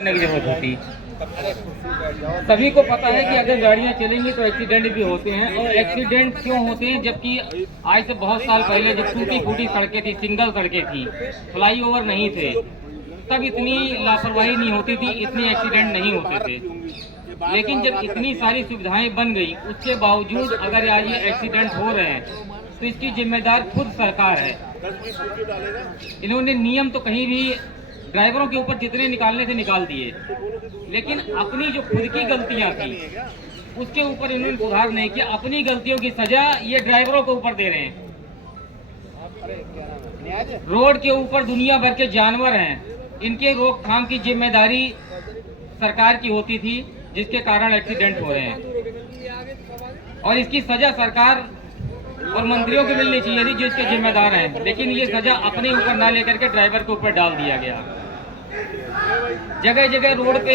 करने की जरूरत होती। सभी को पता है कि अगर गाड़ियां चलेंगी तो एक्सीडेंट भी होते हैं। और एक्सीडेंट क्यों होते हैं, जबकि आज से बहुत साल पहले जब टूटी फूटी सड़कें थी, सिंगल सड़कें थी, फ्लाईओवर नहीं थे, तब इतनी लापरवाही नहीं होती थी, इतने एक्सीडेंट नहीं होते थे। लेकिन जब इतनी सारी सुविधाएं बन गई, उसके बावजूद अगर आज ये एक्सीडेंट हो रहे हैं तो इसकी जिम्मेदार खुद सरकार है। इन्होंने नियम तो कहीं भी ड्राइवरों के ऊपर जितने निकालने थे निकाल दिए, लेकिन अपनी जो खुद की गलतियां थी उसके ऊपर इन्होंने सुधार नहीं किया। अपनी गलतियों की सजा ये ड्राइवरों के ऊपर दे रहे हैं। रोड के ऊपर दुनिया भर के जानवर हैं, इनके रोकथाम की जिम्मेदारी सरकार की होती थी, जिसके कारण एक्सीडेंट हो रहे हैं। और इसकी सजा सरकार और मंत्रियों को मिलनी चाहिए थी जो इसके जिम्मेदार हैं, लेकिन ये सजा अपने ऊपर ना लेकर के ड्राइवर के ऊपर डाल दिया गया। जगह जगह रोड पे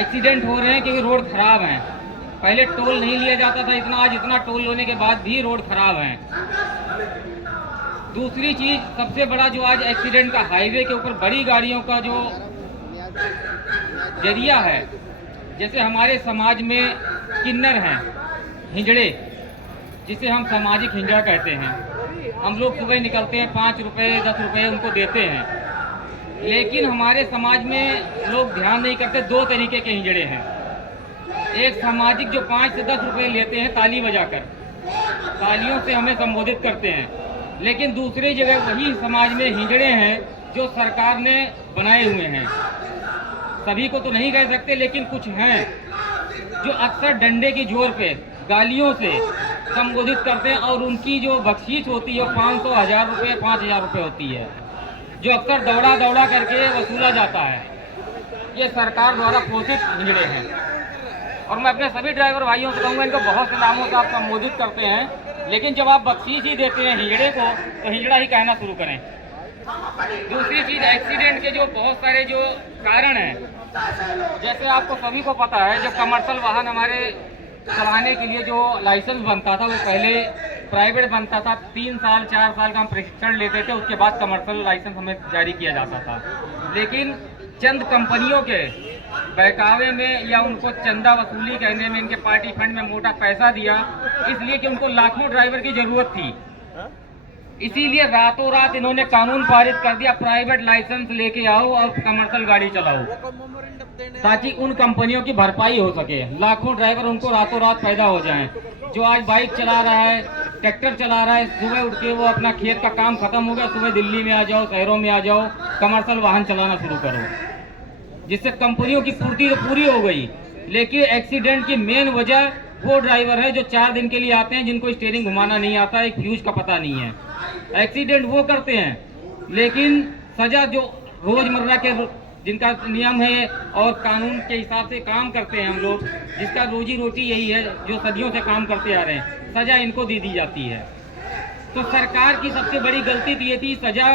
एक्सीडेंट हो रहे हैं क्योंकि रोड खराब है। पहले टोल नहीं लिया जाता था इतना, आज इतना टोल होने के बाद भी रोड खराब है। दूसरी चीज, सबसे बड़ा जो आज एक्सीडेंट का हाईवे के ऊपर बड़ी गाड़ियों का जो जरिया है, जैसे हमारे समाज में किन्नर हैं, हिजड़े, जिसे हम सामाजिक हिंजा कहते हैं। हम लोग सुबह निकलते हैं, 5 रुपए 10 रुपए उनको देते हैं, लेकिन हमारे समाज में लोग ध्यान नहीं करते। दो तरीके के हिजड़े हैं। एक सामाजिक जो 5 से 10 रुपए लेते हैं ताली बजाकर, तालियों से हमें संबोधित करते हैं, लेकिन दूसरी जगह वही समाज में हिजड़े हैं जो सरकार ने बनाए हुए हैं। सभी को तो नहीं कह सकते, लेकिन कुछ हैं जो अक्सर डंडे की जोर पे गालियों से संबोधित करते हैं, और उनकी जो बख्शीश होती है 500 1000 रुपये 5000 रुपये होती है, जो अक्सर दौड़ा दौड़ा करके वसूला जाता है। ये सरकार द्वारा पोषित हिजड़े हैं। और मैं अपने सभी ड्राइवर भाइयों से कहूँगा, इनको बहुत से नामों से आप संबोधित करते हैं, लेकिन जब आप बख्शीश ही देते हैं हिजड़े को तो हिजड़ा ही कहना शुरू करें। दूसरी चीज, एक्सीडेंट के जो बहुत सारे जो कारण हैं, जैसे आपको सभी को पता है, जब कमर्शियल वाहन हमारे चलाने के लिए जो लाइसेंस बनता था वो पहले प्राइवेट बनता था। 3 साल 4 साल का हम प्रशिक्षण लेते थे, उसके बाद कमर्शियल लाइसेंस हमें जारी किया जाता था। लेकिन चंद कंपनियों के बहकावे में या उनको चंदा वसूली कहने में, इनके पार्टी फंड में मोटा पैसा दिया, इसलिए कि उनको लाखों ड्राइवर की जरूरत थी। इसीलिए रातों रात इन्होंने कानून पारित कर दिया, प्राइवेट लाइसेंस लेके आओ और कमर्शियल गाड़ी चलाओ, ताकि उन कंपनियों की भरपाई हो सके। लाखों ड्राइवर उनको रातों रात पैदा हो जाएं। जो आज बाइक चला रहा है, ट्रैक्टर चला रहा है, सुबह उठ के वो अपना खेत का काम खत्म हो गया, सुबह दिल्ली में आ जाओ, शहरों में आ जाओ, कमर्शियल वाहन चलाना शुरू करो, जिससे कंपनियों की पूर्ति तो पूरी हो गई। लेकिन एक्सीडेंट की मेन वजह वो ड्राइवर है जो 4 दिन के लिए आते हैं, जिनको स्टीयरिंग घुमाना नहीं आता, एक फ्यूज का पता नहीं है। एक्सीडेंट वो करते हैं, लेकिन सजा जो रोजमर्रा के जिनका नियम है और कानून के हिसाब से काम करते हैं हम लोग, जिसका रोजी रोटी यही है, जो सदियों से काम करते आ रहे हैं, सजा इनको दे दी जाती है। तो सरकार की सबसे बड़ी गलती तो ये थी, सजा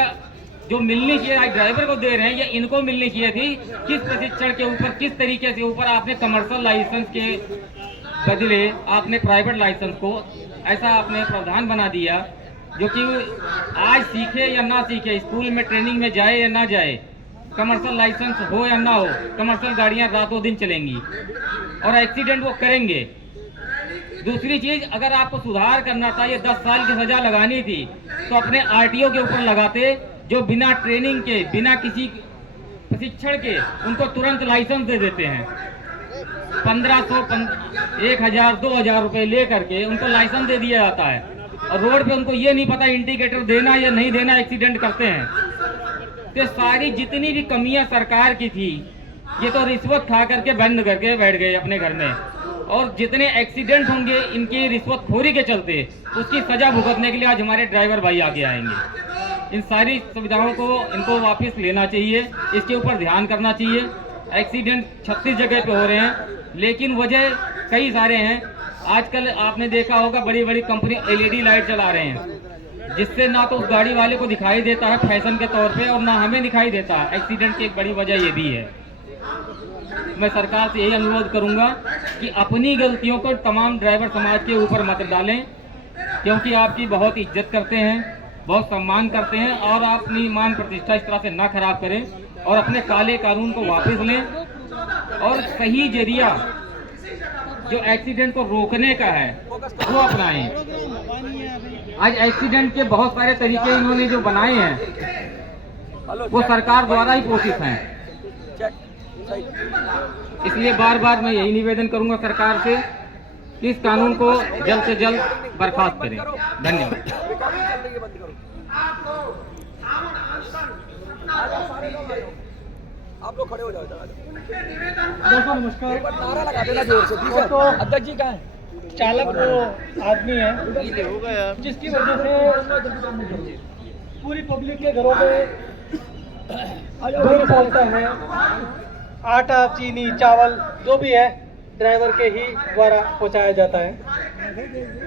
जो मिलनी चाहिए आज ड्राइवर को दे रहे हैं, ये इनको मिलनी चाहिए थी। किस प्रशिक्षण के ऊपर, किस तरीके से ऊपर आपने कमर्शियल लाइसेंस के बदले आपने प्राइवेट लाइसेंस को ऐसा आपने प्रावधान बना दिया, जो कि आज सीखे या ना सीखे, स्कूल में ट्रेनिंग में जाए या ना जाए, कमर्शियल लाइसेंस हो या ना हो, कमर्शियल गाड़ियां रातों दिन चलेंगी और एक्सीडेंट वो करेंगे। दूसरी चीज, अगर आपको सुधार करना था, ये 10 साल की सजा लगानी थी, तो अपने आरटीओ के ऊपर लगाते, जो बिना ट्रेनिंग के, बिना किसी प्रशिक्षण के उनको तुरंत लाइसेंस दे देते हैं। 1500 1000 2000 रुपए ले करके उनको लाइसेंस दे दिया जाता है, और रोड पे उनको ये नहीं पता इंडिकेटर देना या नहीं देना, एक्सीडेंट करते हैं। तो सारी जितनी भी कमियां सरकार की थी, ये तो रिश्वत खा करके बंद करके बैठ गए अपने घर में। और जितने एक्सीडेंट होंगे इनकी रिश्वतखोरी के चलते, उसकी सजा भुगतने के लिए आज हमारे ड्राइवर भाई आगे आएंगे। इन सारी सुविधाओं को इनको वापस लेना चाहिए, इसके ऊपर ध्यान करना चाहिए। एक्सीडेंट 36 जगह पे हो रहे हैं, लेकिन वजह कई सारे हैं। आजकल आपने देखा होगा, बड़ी बड़ी कंपनी LED लाइट चला रहे हैं, जिससे ना तो उस गाड़ी वाले को दिखाई देता है फैशन के तौर पे, और ना हमें दिखाई देता है। एक्सीडेंट की एक बड़ी वजह ये भी है। मैं सरकार से यही अनुरोध करूंगा कि अपनी गलतियों को तमाम ड्राइवर समाज के ऊपर मत डालें, क्योंकि आपकी बहुत इज्जत करते हैं, बहुत सम्मान करते हैं, और अपनी मान प्रतिष्ठा इस तरह से ना खराब करें। और अपने काले कानून को वापस लें और सही जरिया जो एक्सीडेंट को रोकने का है वो अपनाएं। आज एक्सीडेंट के बहुत सारे तरीके इन्होंने जो बनाए हैं वो सरकार द्वारा ही पोषित हैं। इसलिए बार बार मैं यही निवेदन करूंगा सरकार से कि इस कानून को जल्द से जल्द बर्खास्त करें। धन्यवाद। आप लोग खड़े हो जाओ। दोस्तों नमस्कार। एक बार नारा लगा देना जोर से, ठीक है? तो अध्यक्ष जी कहाँ हैं? चालक वो आदमी है जिसकी वजह से पूरी पब्लिक के घरों में दूध पहुंचता है, आटा चीनी चावल जो भी है ड्राइवर के ही द्वारा पहुंचाया जाता है।